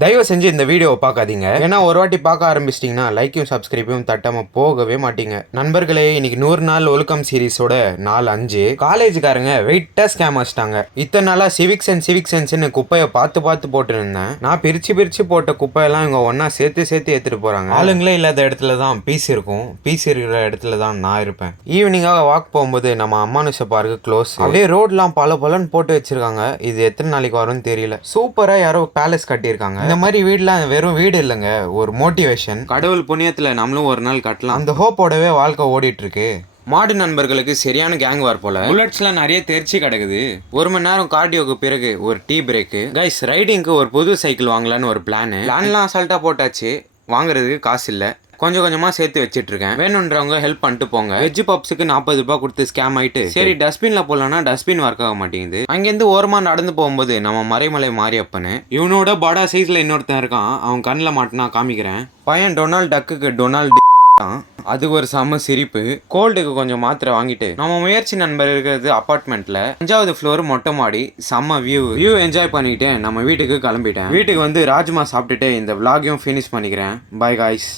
தயவு செஞ்சு இந்த வீடியோவை பார்க்காதீங்க. ஏன்னா ஒரு வாட்டி பார்க்க ஆரம்பிச்சிட்டிங்கன்னா லைக்கையும் சப்ஸ்கிரைபையும் தட்டாமல் போகவே மாட்டீங்க. நண்பர்களே, இன்னைக்கு 100 நாள் ஒழுக்கம் சீரீஸோட நாள் 5. காலேஜுக்காரங்க வெயிட்டாக ஸ்கேம் வச்சிட்டாங்க. இத்தனை நாளாக சிவிக் சென்ஸ்னு குப்பையை பார்த்து போட்டு இருந்தேன். நான் பிரித்து போட்ட குப்பையெல்லாம் இவங்க ஒன்றா சேர்த்து ஏற்றிட்டு போகிறாங்க. ஆளுங்களே இல்லாத இடத்துல தான் பீஸ் இருக்கும். பீஸ் இருக்கிற இடத்துல தான் நான் இருப்பேன். ஈவினிங்காக வாக் போகும்போது நம்ம அம்மானுஷ பார்க்கு க்ளோஸ். அப்படியே ரோட்லாம் பலன்னு போட்டு வச்சிருக்காங்க. இது எத்தனை நாளைக்கு வரும்னு தெரியல. சூப்பராக யாரோ பேலஸ் கட்டியிருக்காங்க. இந்த மாதிரி வீடுலாம் வெறும் வீடு இல்லைங்க, ஒரு மோட்டிவேஷன். கடவுள் புண்ணியத்துல நம்மளும் ஒரு நாள் கட்டலாம். அந்த ஹோப்போடவே வாழ்க்கை ஓடிட்டு இருக்கு. மாடு நண்பர்களுக்கு சரியான கேங் வார் போல. புல்லட்ஸ்லாம் நிறைய தெரிச்சு கிடக்குது. 1 மணி நேரம் கார்டியோக்கு பிறகு ஒரு டீ பிரேக்கு. கைஸ், ரைடிங்க்கு ஒரு புது சைக்கிள் வாங்கலான்னு ஒரு பிளான்லாம் அசால்ட்டா போட்டாச்சு. வாங்குறதுக்கு காசு இல்லை. கொஞ்சம் கொஞ்சமா சேர்த்து வச்சிட்டு இருக்கேன். வேணுன்றவங்க ஹெல்ப் பண்ணிட்டு போங்க. வெஜ் பப்ஸுக்கு 40 ரூபாய் கொடுத்து ஸ்கேம் ஆயிட்டு சரி டஸ்ட்பின்ல போடலாம்னா டஸ்ட்பின் ஒர்க் ஆக மாட்டேங்குது. அங்கேருந்து ஓரமா நடந்து போகும்போது நம்ம மறைமலை மாரியப்பன்னு இவனோட படா சைஸ்ல இன்னொருத்தன் இருக்கான். அவன் கண்ணில் மாட்டினா காமிக்கிறேன். பையன் டொனால்ட் டக்குக்கு டொனால்டு அது ஒரு செம சிரிப்பு. கோல்டுக்கு கொஞ்சம் மாத்திரை வாங்கிட்டு நம்ம முயற்சி நண்பர் இருக்கிறது அபார்ட்மெண்ட்ல 5வது ஃப்ளோர் மொட்டை மாடி. செம்ம வியூ என்ஜாய் பண்ணிட்டு நம்ம வீட்டுக்கு கிளம்பிட்டேன். வீட்டுக்கு வந்து ராஜ்மா சாப்பிட்டுட்டு இந்த விளாகையும் ஃபினிஷ் பண்ணிக்கிறேன். By guys.